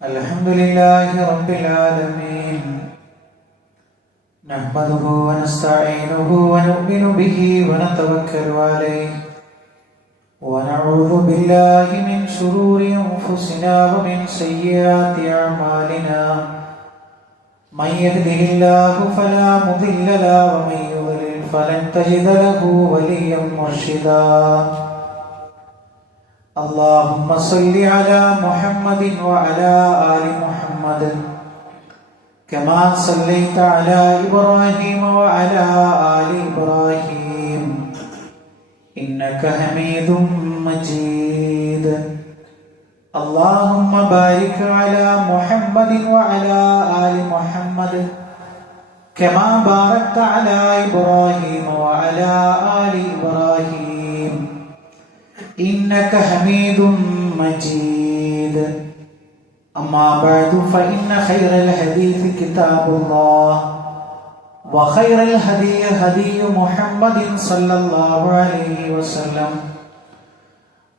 الحمد لله رب العالمين نحمده ونستعينه ونؤمن به ونتوكل عليه ونعوذ بالله من شرور أنفسنا ومن سيئات أعمالنا من يهده الله فلا مضل له ومن يضلل فلن تجد له وليا مرشدا اللهم صل على محمد وعلى آل محمد كما صليت على إبراهيم وعلى آل إبراهيم إنك حميد مجيد اللهم بارك على محمد وعلى آل محمد كما باركت على إبراهيم وعلى آل إبراهيم إنك حميد مجيد أما بعد فإن خير الحديث كتاب الله وخير الهدي هدي محمد صلى الله عليه وسلم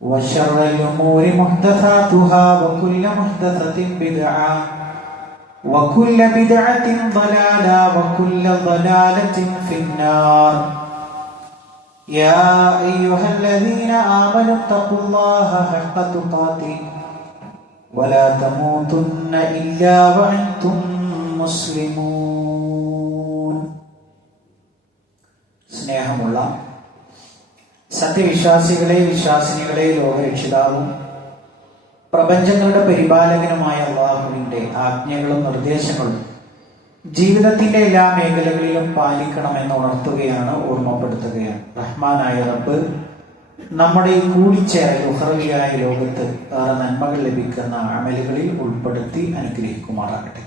وشر الأمور محدثاتها وكل محدثة بدعة وكل بدعة ضلالة وكل ضلالة في النار يا أيها الذين آمنوا اتقوا الله حق تقاته ولا تموتن إلا وأنتم مسلمون. സ്നേഹമുള്ള സത്യവിശ്വാസികളെ വിശ്വാസിനികളെ ലോകരക്ഷിതാവും പ്രപഞ്ചങ്ങളുടെ പരിപാലകനുമായ അല്ലാഹുവിന്റെ ആജ്ഞകളും നിർദ്ദേശങ്ങളും ജീവിതത്തിന്റെ എല്ലാ മേഖലകളിലും പാലിക്കണമെന്ന് ഉണർത്തുകയാണ്, ഓർമ്മപ്പെടുത്തുകയാണ്. റഹ്മാനായ റബ്ബ് നമ്മുടെ ഈ കൂടിച്ചേരൽ ഉഖറവിയായ ലോകത്ത് ഏറെ നന്മകൾ ലഭിക്കുന്ന അമലുകളിൽ ഉൾപ്പെടുത്തി അനുഗ്രഹിക്കുമാറാകട്ടെ.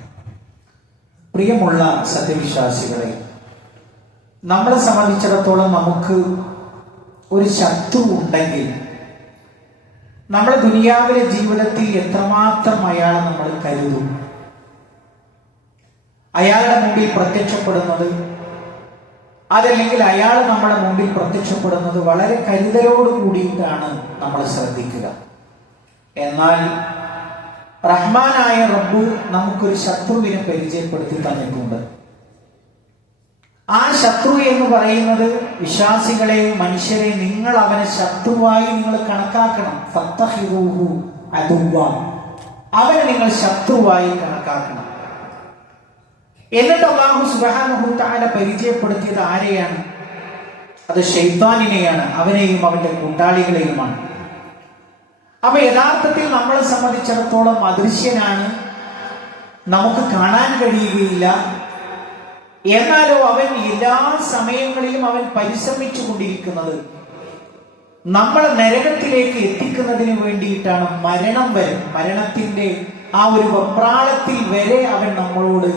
പ്രിയമുള്ള സത്യവിശ്വാസികളെ, നമ്മളെ സംബന്ധിച്ചിടത്തോളം നമുക്ക് ഒരു ശത്രു ഉണ്ടെങ്കിൽ നമ്മുടെ ദുനിയാവിലെ ജീവിതത്തിൽ എത്രമാത്രം അയാളെ നമ്മൾ കരുതും. അയാളുടെ മുമ്പിൽ പ്രത്യക്ഷപ്പെടുന്നത്, അതല്ലെങ്കിൽ അയാൾ നമ്മുടെ മുമ്പിൽ പ്രത്യക്ഷപ്പെടുന്നത് വളരെ കരുതലോട് കൂടിയിട്ടാണ് നമ്മൾ ശ്രദ്ധിക്കുക. എന്നാൽ റഹ്മാനായ റബ്ബ് നമുക്കൊരു ശത്രുവിനെ പരിചയപ്പെടുത്തി തന്നിട്ടുണ്ട്. ആ ശത്രു എന്ന് പറയുന്നത്, വിശ്വാസികളെ, മനുഷ്യരെ, നിങ്ങൾ അവനെ ശത്രുവായി നിങ്ങൾ കണക്കാക്കണം. ഫത്തഹിദൂഹു അദുവ്വ, അവനെ നിങ്ങൾ ശത്രുവായി കണക്കാക്കണം. എന്നിട്ട് അല്ലാഹു സുബ്ഹാനഹു തആല പരിചയപ്പെടുത്തിയത് ആരെയാണ്? അത് ശൈത്താനിനെയാണ്, അവനെയും അവന്റെ കൂട്ടാളികളെയുമാണ്. അപ്പൊ യഥാർത്ഥത്തിൽ നമ്മളെ സംബന്ധിച്ചിടത്തോളം അദൃശ്യനാണ്, നമുക്ക് കാണാൻ കഴിയുകയില്ല. എന്നാലോ അവൻ എല്ലാ സമയങ്ങളിലും അവൻ പരിശ്രമിച്ചു കൊണ്ടിരിക്കുന്നത് നമ്മളെ നരകത്തിലേക്ക് എത്തിക്കുന്നതിന് വേണ്ടിയിട്ടാണ്. മരണം വരെ, മരണത്തിന്റെ ആ ഒരു വെപ്രാളത്തിൽ വരെ അവൻ നമ്മളോട്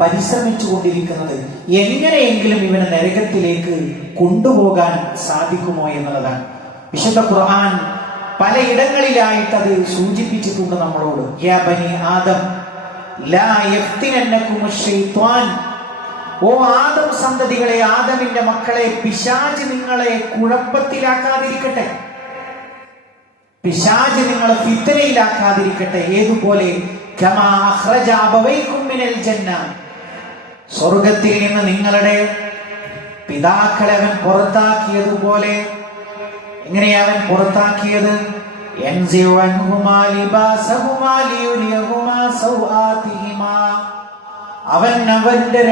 പരിശ്രമിച്ചു കൊണ്ടിരിക്കുന്നത് എങ്ങനെയെങ്കിലും ഇവനെ നരകത്തിലേക്ക് കൊണ്ടുപോകാൻ സാധിക്കുമോ എന്നുള്ളതാണ്. വിശുദ്ധ ഖുർആൻ പലയിടങ്ങളിലായിട്ട് അത് സൂചിപ്പിച്ചിട്ടുണ്ട് നമ്മളോട്. യാ ബനി ആദം ലാ യഫ്തിനന്നകുമുശ് ശൈത്വാൻ, ഓ ആദം സന്തതികളെ, ആദമിന്റെ മക്കളെ, പിശാച് നിങ്ങളെ കുഴപ്പത്തിലാക്കാതിരിക്കട്ടെ, പിശാച് നിങ്ങളെ ഫിത്നയിലാക്കാതിരിക്കട്ടെ. ഏതുപോലെ? കമാ അഖ്റജ അബവൈകും മിനൽ ജന്ന, സ്വർഗത്തിൽ നിന്ന് നിങ്ങളുടെ പിതാക്കളെ അവൻ പുറത്താക്കിയതുപോലെ. എങ്ങനെയാ അവൻ പുറത്താക്കിയത്? യൻസിഉ അൻഹുമാ ലിബാസഹുമാ ലിയുരിയഹുമാ സൗആതിഹിമാ, അവൻ അവരുടെ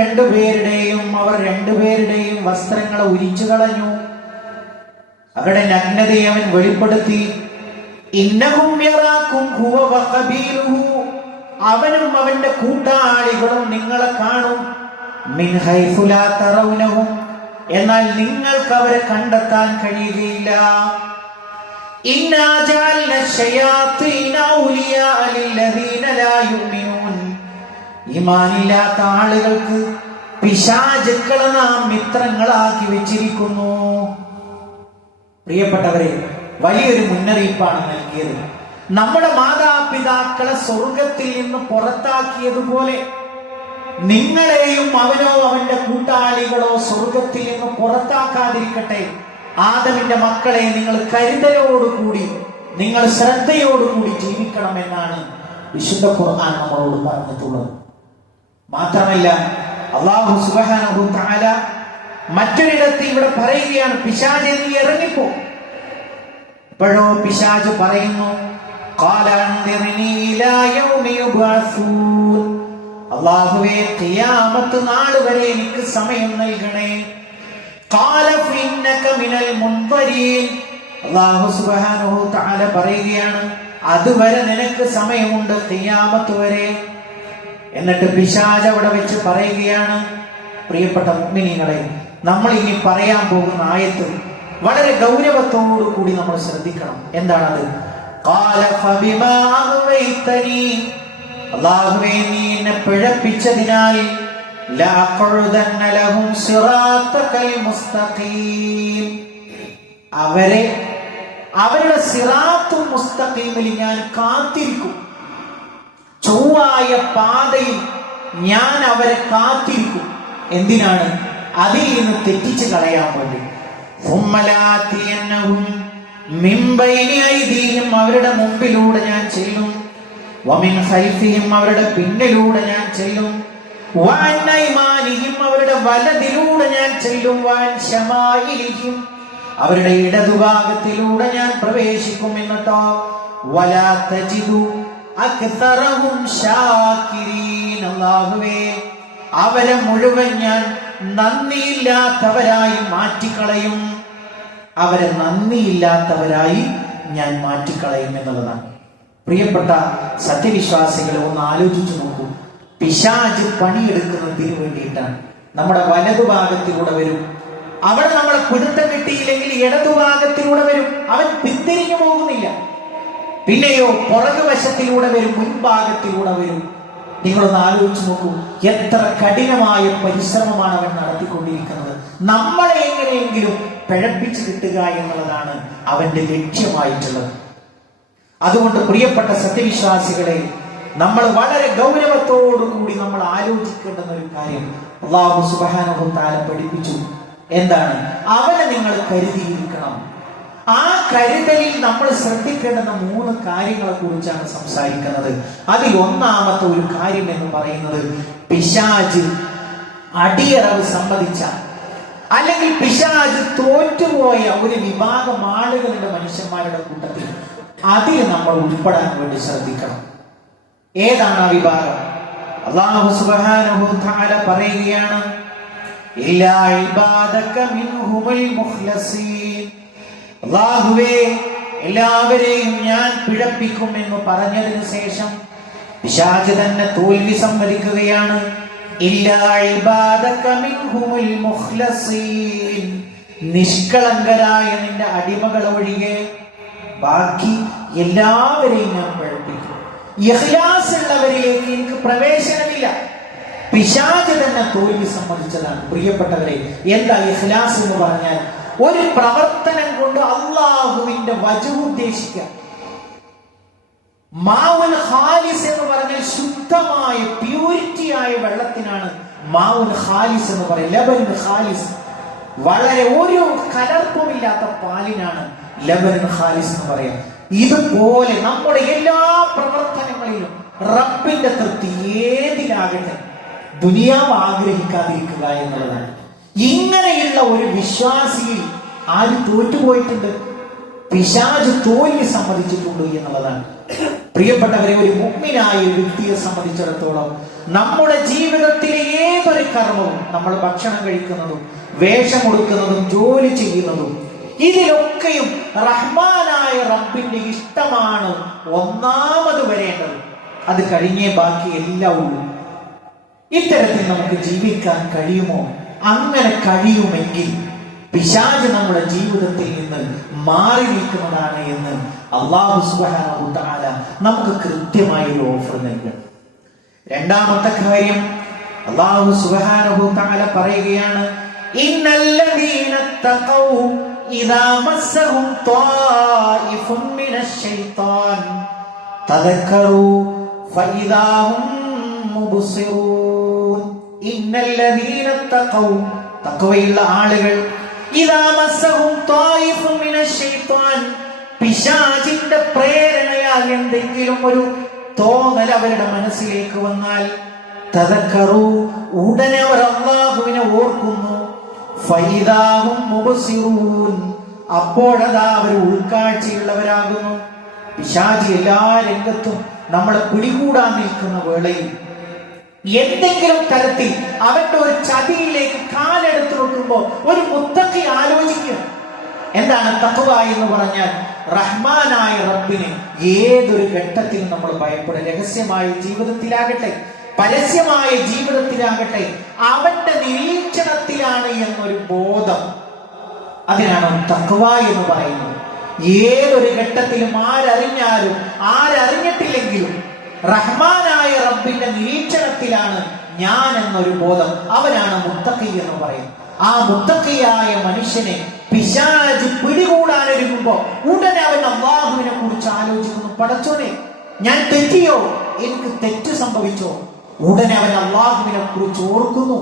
അവർ രണ്ടുപേരുടെയും വസ്ത്രങ്ങളെ ഉരിച്ചു കളഞ്ഞു, അവരുടെ നഗ്നതയെ അവൻ വെളിപ്പെടുത്തി. ഇന്നഹും യറാക്കും ഹുവ വഖബീലുഹു, അവനും അവന്റെ കൂട്ടാളികളും നിങ്ങളെ കാണും. മിൻ ഹൈസു ലാ തറൗനഹും, എന്നാൽ നിങ്ങൾക്ക് അവരെ കണ്ടെത്താൻ കഴിയുകയില്ല. ഇന്നാ ജഅൽന ശയാത്തീന ഔലിയാ ലില്ലദീന ലാ യുമിനൂൻ, ഈമാനില്ലാത്ത ആളുകൾക്ക് പിശാചുക്കളെ നാം മിത്രങ്ങളാക്കി വെച്ചിരിക്കുന്നു. പ്രിയപ്പെട്ടവരെ, വലിയൊരു മുന്നറിയിപ്പാണ് നൽകിയത്. നമ്മുടെ മാതാപിതാക്കളെ സ്വർഗത്തിൽ നിന്ന് പുറത്താക്കിയതുപോലെ നിങ്ങളെയും അവനോ അവന്റെ കൂട്ടാളികളോ സ്വർഗത്തിൽ നിന്ന് പുറത്താക്കാതിരിക്കട്ടെ. ആദമിന്റെ മക്കളെ നിങ്ങൾ കരുതലോടുകൂടി നിങ്ങൾ ശ്രദ്ധയോടുകൂടി ജീവിക്കണമെന്നാണ് വിശുദ്ധ ഖുർആൻ നമ്മളോട് പറഞ്ഞിട്ടുള്ളത്. മാത്രമല്ല അല്ലാഹു സുബ്ഹാനഹു തആല മറ്റൊരിടത്ത് ഇവിടെ പറയുകയാണ്, പിശാചേ നീ ഇറങ്ങിപ്പോ. ഇപ്പോഴോ പിശാച് പറയുന്നു, ഖാല അൻദിർനി ഇലാ യൗമി യുബ്അസൂൻ, അല്ലാഹുവേ ഖിയാമത്ത് നാൾ വരെ എനിക്ക് സമയം നൽകണേ. ഖാല ഫഇന്നക മിനൽ മുൻദരീൻ, അല്ലാഹു സുബ്ഹാനഹു തആല പറയുകയാണ്, അതുവരെ നിനക്ക് സമയമുണ്ട്, ഖിയാമത്ത് വരെ. എന്നിട്ട് പിശാച് അവിടെ വെച്ച് പറയുകയാണ്, പ്രിയപ്പെട്ട മുഅ്മിനീങ്ങളെ, നമ്മൾ ഇനി പറയാൻ പോകുന്ന ആയത്ത് വളരെ ഗൗരവത്തോടു കൂടി നമ്മൾ ശ്രദ്ധിക്കണം. എന്താണത്? ഖാല ഫബിമാ അഗ്വൈതനി, അല്ലാഹുവേ നീ എന്നെ പിഴപ്പിച്ചതിനാൽ ലഅഖഉദന്ന ലഹും സിറാത്തകൽ മുസ്തഖീം, അവരുടെ സിറാത്തുൽ മുസ്തഖീമിൽ ഞാൻ കാത്തിരിക്കും. ചൊവ്വായ പാതയിൽ ഞാൻ അവരെ കാത്തിരിക്കും. എന്തിനാണ്? അതിൽ നിന്ന് തെറ്റിച്ച് കളയാൻ വേണ്ടി. അവരുടെ മുമ്പിലൂടെ ഞാൻ ചെല്ലും, അവരുടെ പിന്നിലൂടെ ഞാൻ ചെല്ലും, അവരുടെ വലതിലൂടെ ഞാൻ ചെല്ലും, അവരുടെ ഇടതുഭാഗത്തിലൂടെ ഞാൻ പ്രവേശിക്കും. എന്നിട്ടോ വലാ തജിദു അക്തറഹും ശാകിരീൻ, അല്ലാഹുവേ അവരെ മുഴുവൻ ഞാൻ നന്ദിയില്ലാത്തവരായി മാറ്റിക്കളയും, അവരെ നന്ദിയില്ലാത്തവരായി ഞാൻ മാറ്റിക്കളയും എന്നുള്ളതാണ്. പ്രിയപ്പെട്ട സത്യവിശ്വാസികളെ, ഒന്ന് ആലോചിച്ചു നോക്കൂ. പിശാച് പണിയെടുക്കുന്നതിന് വേണ്ടിയിട്ടാണ്. നമ്മുടെ വലതുഭാഗത്തിലൂടെ വരും, അവിടെ നമ്മളെ പിടുത്തം കിട്ടിയില്ലെങ്കിൽ ഇടതുഭാഗത്തിലൂടെ വരും, അവൻ പിന്തിരിഞ്ഞു പോകുന്നില്ല. പിന്നെയോ പുറകുവശത്തിലൂടെ വരും, മുൻഭാഗത്തിലൂടെ വരും. നിങ്ങളൊന്ന് ആലോചിച്ച് നോക്കൂ, എത്ര കഠിനമായ പരിശ്രമമാണ് അവൻ നടത്തിക്കൊണ്ടിരിക്കുന്നത്. നമ്മളെ എങ്ങനെയെങ്കിലും പിഴപ്പിച്ചു കിട്ടുക എന്നുള്ളതാണ് അവന്റെ ലക്ഷ്യമായിട്ടുള്ളത്. അതുകൊണ്ട് പ്രിയപ്പെട്ട സത്യവിശ്വാസികളെ, നമ്മൾ വളരെ ഗൗരവത്തോടുകൂടി നമ്മൾ ആലോചിക്കേണ്ടുന്ന ഒരു കാര്യം അല്ലാഹു സുബ്ഹാനഹു തആല പഠിപ്പിച്ചു. എന്താണ്? അവനെ നിങ്ങൾ കരുതിയിരിക്കണം. ആ കരുതലിൽ നമ്മൾ ശ്രദ്ധിക്കേണ്ടുന്ന 3 കാര്യങ്ങളെ കുറിച്ചാണ് സംസാരിക്കുന്നത്. അതിൽ ഒന്നാമത്തെ ഒരു കാര്യം എന്ന് പറയുന്നത്, പിശാച് അടിയറവ് സമ്മതിച്ച, അല്ലെങ്കിൽ പിശാച് തോറ്റുപോയ ഒരു വിഭാഗം ആളുകളുടെ, മനുഷ്യന്മാരുടെ കൂട്ടത്തിൽ അതിൽ നമ്മൾ ഉൾപ്പെടാൻ വേണ്ടി ശ്രദ്ധിക്കണം. ഏതാണ് ആ വിഭാഗം? അല്ലാഹു സുബ്ഹാനഹു തആല പറയുകയാണ്, ഇല്ലാ ഇബാദക മിൻഹുൽ മുഖ്ലസീൻ, അല്ലാഹുവേ എല്ലാവരെയും ഞാൻ പിഴപ്പിക്കും എന്ന് പറഞ്ഞതിന് ശേഷം പിശാച് തന്നെ തോൽവി സമ്മതിക്കുകയാണ്. ഇല്ലാ ഇബാദക മിൻഹുൽ മുഖ്ലസീൻ, നിഷ്കളങ്കരായ നിന്റെ അടിമകൾ ഒഴികെ ബാക്കി എല്ലാവരെയും ഞാൻ പിഴപ്പിക്കും. ഇഖ്ലാസ് ഉള്ളവരിലേക്ക് എനിക്ക് പ്രവേശനമില്ല. പിശാച് തന്നെ തോൽവി സമ്മതിച്ചതാണ്. പ്രിയപ്പെട്ടവരെ, എന്താ ഇഖ്ലാസ് എന്ന് പറഞ്ഞാൽ? ഒരു പ്രവർത്തനം കൊണ്ട് അല്ലാഹുവിന്റെ വജ്ഹ് ഉദ്ദേശിക്കുക. മാഉൽ ഖാലിസ് എന്ന് പറഞ്ഞാൽ ശുദ്ധമായ പ്യൂരിറ്റി ആയ വെള്ളത്തിനാണ് മാഉൽ ഖാലിസ് എന്ന് പറയുന്നത്. ലബൻ ഖാലിസ്, വളരെ ഒരു കലർപ്പുമില്ലാത്ത പാലിനാണ് ലബൻ ഖാലിസ് എന്ന് പറയാം. ഇതുപോലെ നമ്മുടെ എല്ലാ പ്രവർത്തനങ്ങളിലും റബ്ബിന്റെ തൃപ്തി ഏതിലാകട്ടെ ദുനിയാവ് ആഗ്രഹിക്കാതിരിക്കുക എന്നുള്ളതാണ്. ഇങ്ങനെയുള്ള ഒരു വിശ്വാസിയിൽ ആര് തോറ്റുപോയിട്ടുണ്ട്? പിശാച് തോൽവി സമ്മതിച്ചിട്ടുണ്ട് എന്നുള്ളതാണ്. പ്രിയപ്പെട്ടവരെ, ഒരു മുഅ്മിനായ ഒരു വ്യക്തിയെ സംബന്ധിച്ചിടത്തോളം നമ്മുടെ ജീവിതത്തിലെ ഏതൊരു കർമ്മവും, നമ്മൾ ഭക്ഷണം കഴിക്കുന്നതും വേഷമൊടുക്കുന്നതും ജോലി ചെയ്യുന്നതും, ഇതിലൊക്കെയും റഹ്മാനായ റബ്ബിന്റെ ഇഷ്ടമാണ് ഒന്നാമത് വരേണ്ടത്. അത് കഴിഞ്ഞേ ബാക്കി എല്ലാം ഉള്ളൂ. ഇത്തരത്തിൽ നമുക്ക് ജീവിക്കാൻ കഴിയുമോ? അങ്ങനെ കഴിയുമെങ്കിൽ പിശാച് നമ്മുടെ ജീവിതത്തിൽ നിന്ന് മാറി നിൽക്കുന്നതാണ് എന്ന് അല്ലാഹു സുബ്ഹാനഹു തആല നമുക്ക് കൃത്യമായ ഒരു ഓഫർ നൽകും. രണ്ടാമത്തെ കാര്യം, അല്ലാഹു സുബ്ഹാനഹു തആല പറയുകയാണ്, ഇന്നല്ലദീന തഖൗ ഇദാ മസ്സഹും ത്വായിഫുൻ മിനശ് ശൈത്താൻ തദക്കറു ഫഇദാ ഹും മുബ്സിറൂൻ. ഇന്നല്ലദീന തഖൗ, തഖ്വയുള്ള ആളുകൾ, ഇദാ മസ്സഹും ത്വായിഫുൻ മിനശ് ശൈത്താൻ, പിശാചിന്റെ പ്രേരണയാൽ എന്തെങ്കിലും ഒരു തോന്നൽ അവരുടെ മനസ്സിലേക്ക് വന്നാൽ തദക്കറു, ഉടനെ അവർ അല്ലാഹുവിനെ ഓർക്കുന്നു. ഫൈദാഹും മുബ്സിറൂൻ, അപ്പോഴതാ അവർ ഉൾക്കാഴ്ചയുള്ളവരാകുന്നു. പിശാചി എല്ലാ രംഗത്തും നമ്മളെ പിടികൂടാൻ നിൽക്കുന്ന വേളയിൽ എന്തെങ്കിലും തരത്തിൽ അവന്റെ ഒരു ചതിയിലേക്ക് കാലെടുത്ത് വെക്കുമ്പോ ഒരു മുത്തഖി ആലോചിക്കും. എന്താണ് തഖ്വ എന്ന് പറഞ്ഞാൽ? റഹ്മാനായ റബ്ബിന് ഏതൊരു ഘട്ടത്തിലും നമ്മൾ ഭയപ്പെടും. രഹസ്യമായ ജീവിതത്തിലാകട്ടെ പരസ്യമായ ജീവിതത്തിലാകട്ടെ അവന്റെ നിരീക്ഷണത്തിലാണ് എന്നൊരു ബോധം, അതിനാണ് തഖ്വ എന്ന് പറയുന്നത്. ഏതൊരു ഘട്ടത്തിലും ആരറിഞ്ഞാലും ആരറിഞ്ഞിട്ടില്ലെങ്കിലും റഹ്മാനായ റബ്ബിന്റെ നിരീക്ഷണത്തിലാണ് ഞാൻ എന്നൊരു ബോധം, അവനാണ് മുത്തഖി എന്ന് പറയുന്നത്. ആ മുത്തഖിയായ മനുഷ്യനെ പിശാച് പിടികൂടാനൊരുങ്ങുമ്പോ ഉടനെ അവൻ അല്ലാഹുവിനെ കുറിച്ച് ആലോചിക്കുന്നു. പടച്ചോനെ, ഞാൻ തെറ്റിയോ? എനിക്ക് തെറ്റ് സംഭവിച്ചോ? ഉടനെ അവൻ അല്ലാഹുവിനെ കുറിച്ച് ഓർക്കുന്നു.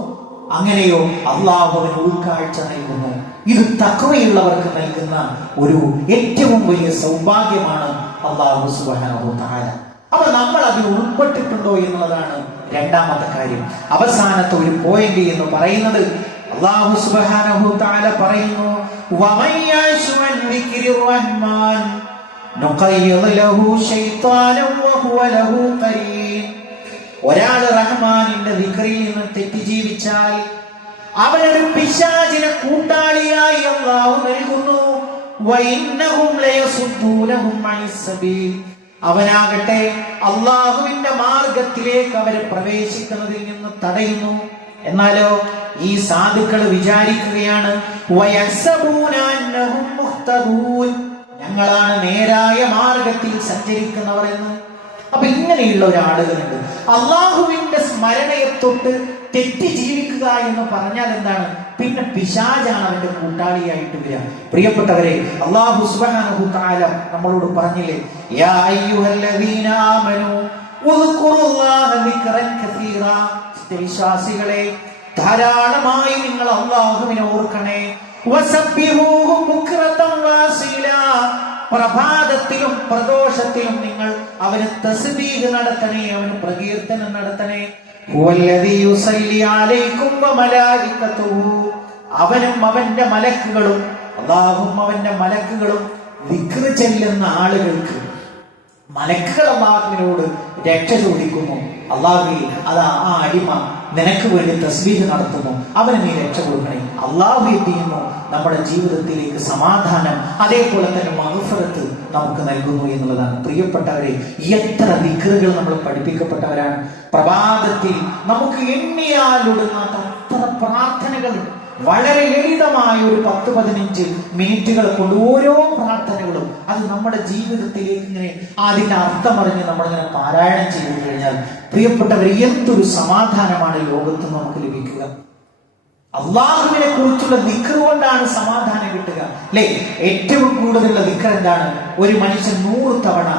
അങ്ങനെയോ അല്ലാഹു അവന് ഉൾക്കാഴ്ച നൽകുന്നു. ഇത് തഖ്വയുള്ളവർക്ക് നൽകുന്ന ഒരു ഏറ്റവും വലിയ സൗഭാഗ്യമാണ് അല്ലാഹു സുബ്ഹാനഹു വ തആല. അപ്പൊ നമ്മൾ അതിൽ ഉൾപ്പെട്ടിട്ടുണ്ടോ എന്നുള്ളതാണ് രണ്ടാമത്തെ കാര്യം. അവസാനത്തെ ഒരു പോയിന്റ് എന്ന് പറയുന്നത് അല്ലാഹു സുബ്ഹാനഹു വ തആല പറയുന്നു, വമൻ യഅശു അൻ ദിക്രിർ റഹ്മാൻ നുഖയ്യിദ് ലഹു ശൈത്താനൻ വഹുവ ലഹു ഖരീൻ. ഒരാൾ റഹ്മാനിന്റെ ദിക്റിൽ നിന്ന് തെറ്റി ജീവിച്ചാൽ അവനൊരു പിശാചിനെ കൂട്ടാളിയായി അല്ലാഹു നൽകുന്നു. വഇന്നഹും ലയസുദ്ദൂനഹും അനിസ് സബീൽ, അവനാകട്ടെ അല്ലാഹുവിന്റെ മാർഗത്തിലേക്ക് അവരെ പ്രവേശിക്കുന്നതിൽ നിന്ന് തടയുന്നു. എന്നാലോ ഈ സാധുക്കൾ വിചാരിക്കുകയാണ്, വയഹ്സബൂന അന്നഹും മുഹ്തദൂൻ, ഞങ്ങളാണ് നേരായ മാർഗത്തിൽ സഞ്ചരിക്കുന്നവർ എന്ന്. അപ്പൊ ഇങ്ങനെയുള്ള ഒരാളുകളുണ്ട്. അള്ളാഹുവിന്റെ സ്മരണയെ തൊട്ട് തെറ്റി ജീവിക്കുക എന്ന് പറഞ്ഞാൽ എന്താണ്? പിന്നെ പിശാചാണ് അവന്റെ കൂട്ടാളിയായിട്ട് വരിക. പ്രിയപ്പെട്ടവരെ, അല്ലാഹു സുബ്ഹാനഹു തആല നമ്മളോട് പറഞ്ഞില്ലേ, യാ അയ്യുഹല്ലദീന ആമനൂ ഉദ്കുറുല്ലാഹ ദിക്റൻ കസീറാ, വിശ്വാസികളെ ധാരാളമായി നിങ്ങൾ അല്ലാഹുവിനെ ഓർക്കണേ. വസബ്ബിഹൂഹു ബുക്റതൻ വാസിലാ, പ്രഭാതത്തിലും പ്രദോഷത്തിലും നിങ്ങൾ അവന് തസ്ബീഹ് നടത്തണേ, അവന് പ്രകീർത്തനം നടത്തണേ. ഹുവല്ലദീ യുസല്ലി അലൈക്കും വമലായികതുഹു, അവനും അവന്റെ മലക്കുകളും, അല്ലാഹുവും അവന്റെ മലക്കുകളും ദിക്ർ ചെല്ലുന്ന ആളുകൾക്ക് മലക്കുകൾ അല്ലാഹുവിനോട് രക്ഷ ചോദിക്കുന്നു. അല്ലാഹുവേ, അതാ ആ അടിമ നിനക്ക് വേണ്ടി തസ്ബീഹ് നടത്തുന്നു, അവന് നീ രക്ഷ കൊടുക്കണേ. അല്ലാഹു ചെയ്യുന്നു നമ്മുടെ ജീവിതത്തിലേക്ക് സമാധാനം, അതേപോലെ തന്നെ മഗ്ഫിറത്ത് നമുക്ക് നൽകുന്നു എന്നുള്ളതാണ്. പ്രിയപ്പെട്ടവരെ, എത്ര ദിക്റുകൾ നമ്മൾ പഠിപ്പിക്കപ്പെട്ടവരാണ്. പ്രഭാതത്തിൽ നമുക്ക് എണ്ണിയാലൊടുങ്ങാത്ത അത്ര പ്രാർത്ഥനകൾ, വളരെ ലളിതമായ ഒരു 10-15 മിനിറ്റുകൾ കൊണ്ട് ഓരോ പ്രാർത്ഥനകളും അത് നമ്മുടെ ജീവിതത്തിലേക്ക് ഇങ്ങനെ അതിന്റെ അർത്ഥമറിഞ്ഞ് നമ്മളിങ്ങനെ പാരായണം ചെയ്തു കഴിഞ്ഞാൽ പ്രിയപ്പെട്ടവരെ, എന്തൊരു സമാധാനമാണ് ലോകത്ത് നമുക്ക് ലഭിക്കുക. അള്ളാഹുവിനെ കുറിച്ചുള്ള ദിക്ർ കൊണ്ടാണ് സമാധാനം കിട്ടുക, അല്ലെ? ഏറ്റവും കൂടുതലുള്ള ദിക്ർ എന്താണ്? ഒരു മനുഷ്യൻ 100 തവണ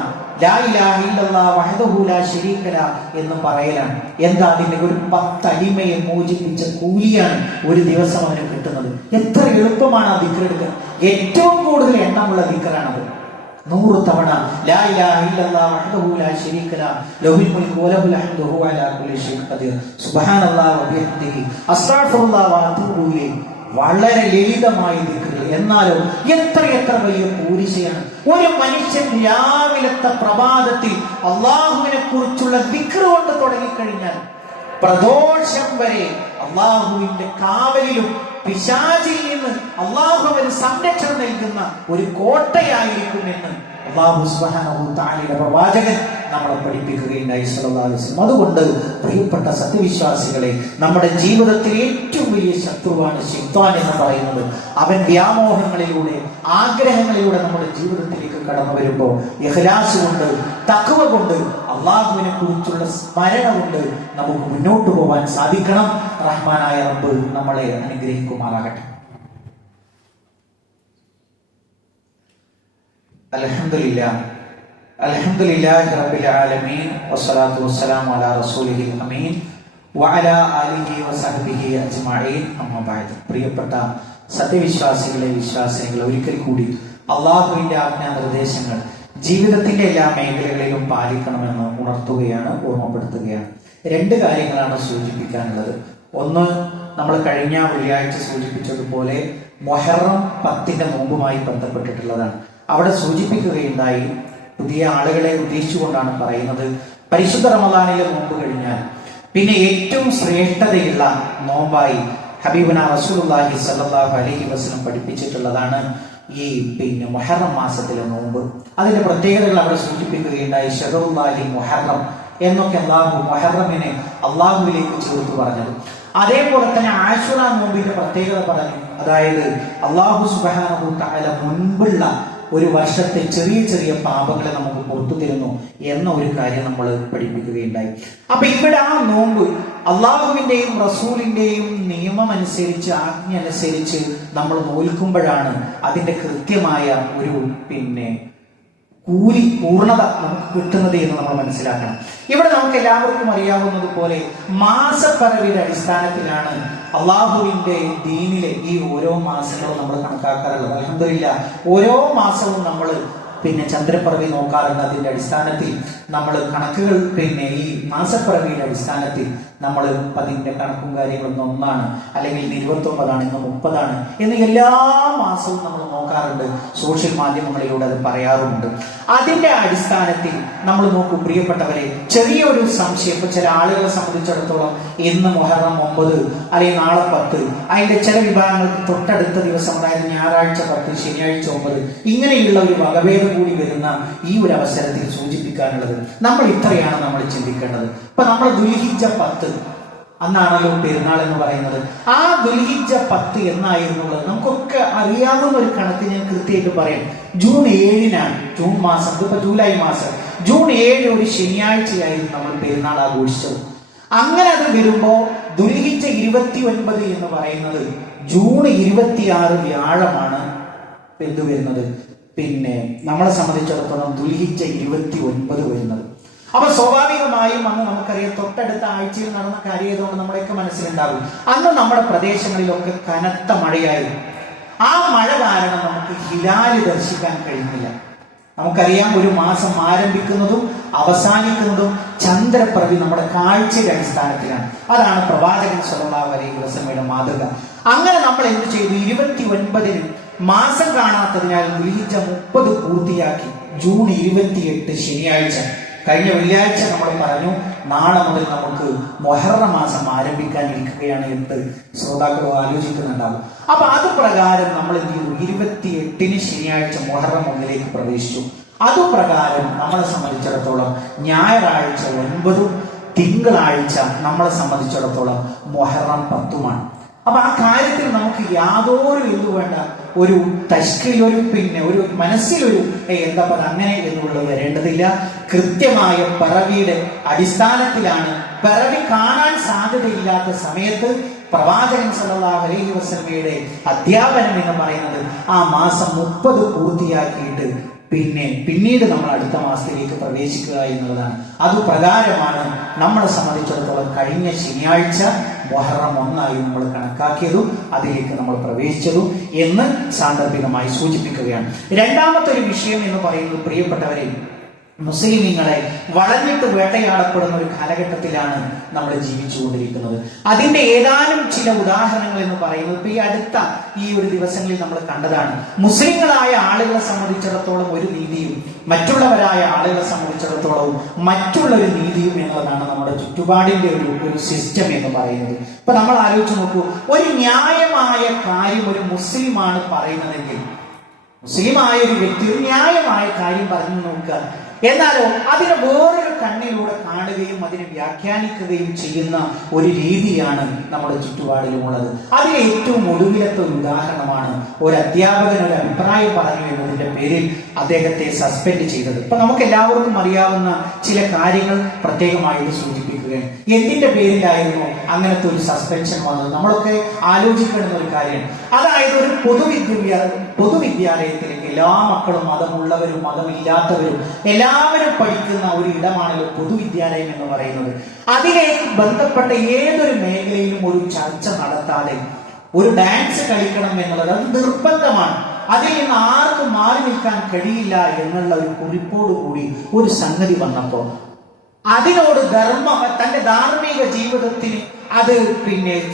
ലാ ഇലാഹ ഇല്ലല്ലാഹ് വഹ്ദഹു ലാ ശരീക ലഹ് എന്ന് പറയലാണ്. എന്താ? അതിന്റെ ഒരു 10 അടിമയെ മോചിപ്പിച്ച കൂലിയാണ് ഒരു ദിവസം അവന് കിട്ടുന്നത്. എത്ര എളുപ്പമാണ് ആ ദിക്ർ എടുക്കുക. ഏറ്റവും കൂടുതൽ എണ്ണമുള്ള ദിക്റാണത്. 100 തവണ ലാ ഇലാഹ ഇല്ലല്ലാഹ് വഹ്ദഹു ലാ ശരീക ലഹ് ലഹുൽ മുൽക്കു വലഹുൽ ഹംദു വഹുവ അലാ കുല്ലി ഷൈഇൻ ഖദീർ സുബ്ഹാനല്ലാഹി വബിഹംദിഹി അസ്തഗ്ഫിറുല്ലാഹ വഅതൂബു ഇലൈഹി. വളരെ ലളിതമായ ദിക്റുകൾ, എന്നാലും എത്ര വലിയ പൂരിശയാണ്. ഒരു മനുഷ്യൻ രാവിലത്തെ പ്രഭാതത്തിൽ അള്ളാഹുവിനെ കുറിച്ചുള്ള ദിക്ർ കൊണ്ട് തുടങ്ങിക്കഴിഞ്ഞാൽ പ്രദോഷം വരെ അള്ളാഹുവിന്റെ കാവലിലും പിശാചിൽ നിന്ന് അള്ളാഹു അവന് സംരക്ഷണം നൽകുന്ന ഒരു കോട്ടയായിരിക്കുമെന്ന് അല്ലാഹു സുബ്ഹാനഹു വ തആലയുടെ പ്രവാചകൻ നമ്മളെ പഠിപ്പിക്കുകയുണ്ടായി സ്വല്ലല്ലാഹു അലൈഹി വസല്ലം. അതുകൊണ്ട് പ്രിയപ്പെട്ട സത്യവിശ്വാസികളെ, നമ്മുടെ ജീവിതത്തിൽ ഏറ്റവും വലിയ ശത്രുവാണ് ശൈത്താൻ എന്ന് പറയുന്നത്. അവൻ വ്യാമോഹങ്ങളിലൂടെ, ആഗ്രഹങ്ങളിലൂടെ നമ്മുടെ ജീവിതത്തിലേക്ക് കടന്നു വരുമ്പോൾ ഇഖ്ലാസ് കൊണ്ട്, തഖ്വ കൊണ്ട്, അള്ളാഹുവിനെ കുറിച്ചുള്ള സ്മരണ കൊണ്ട് നമുക്ക് മുന്നോട്ട് പോകാൻ സാധിക്കണം. റഹ്മാനായ റബ്ബ് നമ്മളെ അനുഗ്രഹിക്കുമാറാകട്ടെ. അൽഹംദുലില്ലാഹി റബ്ബിൽ ആലമീൻ വസ്സലാത്തു വസ്സലാമു അലാ റസൂലിഹിൽ അമീൻ വഅലാ ആലിഹി വസഹ്ബിഹി അജ്മഈൻ. അമ്മാ ബഅദ്. പ്രിയപ്പെട്ട സത്യവിശ്വാസികളെ, വിശ്വാസികളെ, ഒരിക്കൽ കൂടി അള്ളാഹുവിന്റെ ആജ്ഞാ നിർദ്ദേശങ്ങൾ ജീവിതത്തിന്റെ എല്ലാ മേഖലകളിലും പാലിക്കണമെന്ന് ഉണർത്തുകയാണ്, ഓർമ്മപ്പെടുത്തുകയാണ്. രണ്ട് കാര്യങ്ങളാണ് സൂചിപ്പിക്കാനുള്ളത്. ഒന്ന്, നമ്മൾ കഴിഞ്ഞ വെള്ളിയാഴ്ച സൂചിപ്പിച്ചതുപോലെ മുഹറം 10 നോമ്പുമായി ബന്ധപ്പെട്ടിട്ടുള്ളതാണ്. അവിടെ സൂചിപ്പിക്കുകയുണ്ടായി, പുതിയ ആളുകളെ ഉദ്ദേശിച്ചുകൊണ്ടാണ് പറയുന്നത്, പരിശുദ്ധ റമദാനിലെ നോമ്പ് കഴിഞ്ഞാൽ പിന്നെ ഏറ്റവും ശ്രേഷ്ഠതയുള്ള നോമ്പായി ഹബീബുന റസൂലുള്ളാഹി സ്വല്ലല്ലാഹു അലൈഹി വസല്ലം പഠിപ്പിച്ചിട്ടുള്ളതാണ് ഈ മുഹറം മാസത്തിലെ നോമ്പ്. അതിന്റെ പ്രത്യേകതകൾ അവിടെ സൂചിപ്പിക്കുകയുണ്ടായി. ശഹറുല്ലാഹി മുഹറം എന്നൊക്കെ അള്ളാഹു മുഹറമിനെ അള്ളാഹുവിലേക്ക് ചേർത്ത് പറഞ്ഞത്. അതേപോലെ തന്നെ ആശുറ നോമ്പിന്റെ പ്രത്യേകത പറഞ്ഞു. അതായത് അള്ളാഹു സുബ്ഹാനഹു തആല മുൻപുള്ള ഒരു വർഷത്തെ ചെറിയ ചെറിയ പാപങ്ങളെ നമുക്ക് പുറത്തു തരുന്നു എന്ന ഒരു കാര്യം നമ്മൾ പഠിപ്പിക്കുകയുണ്ടായി. അപ്പൊ ഇവിടെ ആ നോമ്പ് അള്ളാഹുവിന്റെയും റസൂലിന്റെയും നിയമം അനുസരിച്ച്, ആജ്ഞ അനുസരിച്ച് നമ്മൾ നോൽക്കുമ്പോഴാണ് അതിന്റെ കൃത്യമായ ഒരു കൂലി, പൂർണ്ണത നമുക്ക് കിട്ടുന്നത് എന്ന് നമ്മൾ മനസ്സിലാക്കണം. ഇവിടെ നമുക്ക് എല്ലാവർക്കും അറിയാവുന്നത് പോലെ മാസപ്പറവിയുടെ അടിസ്ഥാനത്തിലാണ് അള്ളാഹുവിന്റെ ദീനിലെ ഈ ഓരോ മാസങ്ങളും നമ്മൾ കണക്കാക്കാറുള്ളത്. അൽഹംദുലില്ലാഹ് ഓരോ മാസവും നമ്മൾ ചന്ദ്രപ്പിറവി നോക്കാറുണ്ട്. അതിന്റെ അടിസ്ഥാനത്തിൽ നമ്മൾ കണക്കുകൾ ഈ മാസപ്പിറവിയുടെ അടിസ്ഥാനത്തിൽ നമ്മൾ അതിന്റെ കണക്കും കാര്യങ്ങളും ഒന്നാണ്, അല്ലെങ്കിൽ 29 ഇന്ന് 30 എന്ന് എല്ലാ മാസവും നമ്മൾ നോക്കാറുണ്ട്. സോഷ്യൽ മാധ്യമങ്ങളിലൂടെ അത് പറയാറുമുണ്ട്. അതിന്റെ അടിസ്ഥാനത്തിൽ നമ്മൾ നോക്കൂ പ്രിയപ്പെട്ടവരെ, ചെറിയൊരു സംശയം. ഇപ്പൊ ചില ആളുകളെ സംബന്ധിച്ചിടത്തോളം ഇന്ന് മുഹറം 9 അല്ലെങ്കിൽ നാളെ 10, അതിന്റെ ചില വിഭാഗങ്ങൾക്ക് തൊട്ടടുത്ത ദിവസം, അതായത് ഞായറാഴ്ച 10, ശനിയാഴ്ച 9, ഇങ്ങനെയുള്ള ഒരു വകഭേദം കൂടി വരുന്ന ഈ ഒരു അവസരത്തിൽ സൂചിപ്പിക്കാനുള്ളത്, നമ്മൾ ഇത്രയാണ് നമ്മൾ ചിന്തിക്കേണ്ടത്. ഇപ്പൊ നമ്മൾ ദുൽഹിജ്ജ 10 അന്നാണല്ലോ പെരുന്നാൾ എന്ന് പറയുന്നത്. ആ ദുൽഹിജ്ജ 10 എന്നായിരുന്നുള്ളത് നമുക്കൊക്കെ അറിയാവുന്ന ഒരു കണക്ക് ഞാൻ കൃത്യമായിട്ട് പറയാം. ജൂൺ 7 ജൂൺ മാസം, ഇതിപ്പോ ജൂലൈ മാസം, ജൂൺ 7 ഒരു ശനിയാഴ്ചയായിരുന്നു നമ്മൾ പെരുന്നാൾ ആഘോഷിച്ചത്. അങ്ങനെ അത് വരുമ്പോ ദുൽഹിജ്ജ 29 എന്ന് പറയുന്നത് ജൂൺ 26 വ്യാഴമാണ് എന്ത് വരുന്നത്, നമ്മളെ സംബന്ധിച്ചിടത്തോളം ദുൽഹിജ്ജ 29 വരുന്നത്. അപ്പൊ സ്വാഭാവികമായും അന്ന് നമുക്കറിയാം തൊട്ടടുത്ത ആഴ്ചയിൽ നടന്ന കാര്യമായതുകൊണ്ട് നമ്മുടെയൊക്കെ മനസ്സിലുണ്ടാകും, അന്ന് നമ്മുടെ പ്രദേശങ്ങളിലൊക്കെ കനത്ത മഴയായിരുന്നു. ആ മഴ കാരണം നമുക്ക് ഹിലാല് ദർശിക്കാൻ കഴിയുന്നില്ല. നമുക്കറിയാം ഒരു മാസം ആരംഭിക്കുന്നതും അവസാനിക്കുന്നതും ചന്ദ്രപ്രഭി നമ്മുടെ കാഴ്ചയുടെ അടിസ്ഥാനത്തിലാണ്. അതാണ് പ്രവാചകൻ സ്വല്ലല്ലാഹു അലൈഹി വസല്ലമയുടെ മാതൃക. അങ്ങനെ നമ്മൾ എന്ത് ചെയ്തു, 29 മാസം കാണാത്തതിനാൽ ദുൽഹിജ്ജ 30 പൂർത്തിയാക്കി. ജൂൺ 28 ശനിയാഴ്ച, കഴിഞ്ഞ വെള്ളിയാഴ്ച നമ്മൾ പറഞ്ഞു നാളെ മുതൽ നമുക്ക് മുഹറം മാസം ആരംഭിക്കാനിരിക്കുകയാണ് എന്ന് ശ്രോതാക്കൾ ആലോചിക്കുന്നുണ്ടാവും. അപ്പൊ അത് പ്രകാരം നമ്മൾ എന്ത് ചെയ്തു, 28 ശനിയാഴ്ച മുഹറം 1 പ്രവേശിച്ചു. അതുപ്രകാരം നമ്മളെ സംബന്ധിച്ചിടത്തോളം ഞായറാഴ്ച 9, തിങ്കളാഴ്ച നമ്മളെ സംബന്ധിച്ചിടത്തോളം മുഹറം 10. അപ്പൊ ആ കാര്യത്തിൽ നമുക്ക് യാതൊരു എന്തു വേണ്ട, ഒരു തഷ്കിൽ, ഒരു മനസ്സിലൊരു എന്താ പറയുക അങ്ങനെ എന്നുള്ളത് വരേണ്ടതില്ല. കൃത്യമായ പിറവിയുടെ അടിസ്ഥാനത്തിലാണ്, പിറവി കാണാൻ സാധ്യതയില്ലാത്ത സമയത്ത് പ്രവാചകൻ സല്ലല്ലാഹു അലൈഹി വസല്ലമയുടെ അധ്യാപനം എന്ന് പറയുന്നത് ആ മാസം 30 പൂർത്തിയാക്കിയിട്ട് പിന്നീട് നമ്മൾ അടുത്ത മാസത്തിലേക്ക് പ്രവേശിക്കുക എന്നുള്ളതാണ്. അതുപ്രകാരമാണ് നമ്മളെ സംബന്ധിച്ചിടത്തോളം കഴിഞ്ഞ ശനിയാഴ്ച മുഹറം 1 നമ്മൾ കണക്കാക്കിയതും അതിലേക്ക് നമ്മൾ പ്രവേശിച്ചതും എന്ന് സാന്ദർഭികമായി സൂചിപ്പിക്കുകയാണ്. രണ്ടാമത്തെ ഒരു വിഷയം എന്ന് പറയുന്നത്, പ്രിയപ്പെട്ടവരെ, മുസ്ലിമീങ്ങളെ വളഞ്ഞിട്ട് വേട്ടയാടപ്പെടുന്ന ഒരു കാലഘട്ടത്തിലാണ് നമ്മൾ ജീവിച്ചുകൊണ്ടിരിക്കുന്നത്. അതിന്റെ ഏതാനും ചില ഉദാഹരണങ്ങൾ എന്ന് പറയുന്നത് ഇപ്പൊ ഈ അടുത്ത ഒരു ദിവസങ്ങളിൽ നമ്മൾ കണ്ടതാണ്. മുസ്ലിങ്ങളായ ആളുകളെ സംബന്ധിച്ചിടത്തോളം ഒരു നീതിയും മറ്റുള്ളവരായ ആളുകളെ സംബന്ധിച്ചിടത്തോളം മറ്റുള്ള ഒരു നീതിയും എന്നുള്ളതാണ് നമ്മുടെ ചുറ്റുപാടിന്റെ ഒരു സിസ്റ്റം എന്ന് പറയുന്നത്. ഇപ്പൊ നമ്മൾ ആലോചിച്ച് നോക്കൂ, ഒരു ന്യായമായ കാര്യം ഒരു മുസ്ലിമാണ് പറയുന്നതെങ്കിൽ, മുസ്ലിമായ ഒരു വ്യക്തി ഒരു ന്യായമായ കാര്യം പറഞ്ഞു നോക്കുക, എന്നാലോ അതിനെ വേറൊരു കണ്ണിലൂടെ കാണുകയും അതിനെ വ്യാഖ്യാനിക്കുകയും ചെയ്യുന്ന ഒരു രീതിയാണ് നമ്മുടെ ചുറ്റുപാടിലുമുള്ളത്. അതിന് ഏറ്റവും ഒടുവിലത്തെ ഒരു ഉദാഹരണമാണ് ഒരു അധ്യാപകൻ ഒരു അഭിപ്രായം പറഞ്ഞു എന്നതിന്റെ പേരിൽ അദ്ദേഹത്തെ സസ്പെൻഡ് ചെയ്തത്. ഇപ്പൊ നമുക്ക് എല്ലാവർക്കും അറിയാവുന്ന ചില കാര്യങ്ങൾ പ്രത്യേകമായി സൂചിപ്പിക്കുകയാണ്. എന്തിന്റെ പേരിലായിരുന്നു അങ്ങനത്തെ ഒരു സസ്പെൻഷൻ വന്നത്? നമ്മളൊക്കെ ആലോചിക്കേണ്ടുന്ന ഒരു കാര്യമാണ്. അതായത് ഒരു പൊതുവിദ്യാലയത്തിലേക്ക് എല്ലാ മക്കളും, മതമുള്ളവരും മതമില്ലാത്തവരും എല്ലാവരും പഠിക്കുന്ന ഒരു ഇടമാണല്ലോ പൊതുവിദ്യാലയം എന്ന് പറയുന്നത്. അതിലേക്ക് ബന്ധപ്പെട്ട ഏതൊരു മേഖലയിലും ഒരു ചർച്ച നടത്താതെ ഒരു ഡാൻസ് കളിക്കണം എന്നുള്ളത് അത് നിർബന്ധമാണ്. അതിൽ നിന്ന് ആർക്കും മാറി നിൽക്കാൻ കഴിയില്ല എന്നുള്ള ഒരു കുറിപ്പോടുകൂടി ഒരു സംഗതി വന്നപ്പോ അതിനോട് തന്റെ ധാർമ്മിക ജീവിതത്തിന് അത്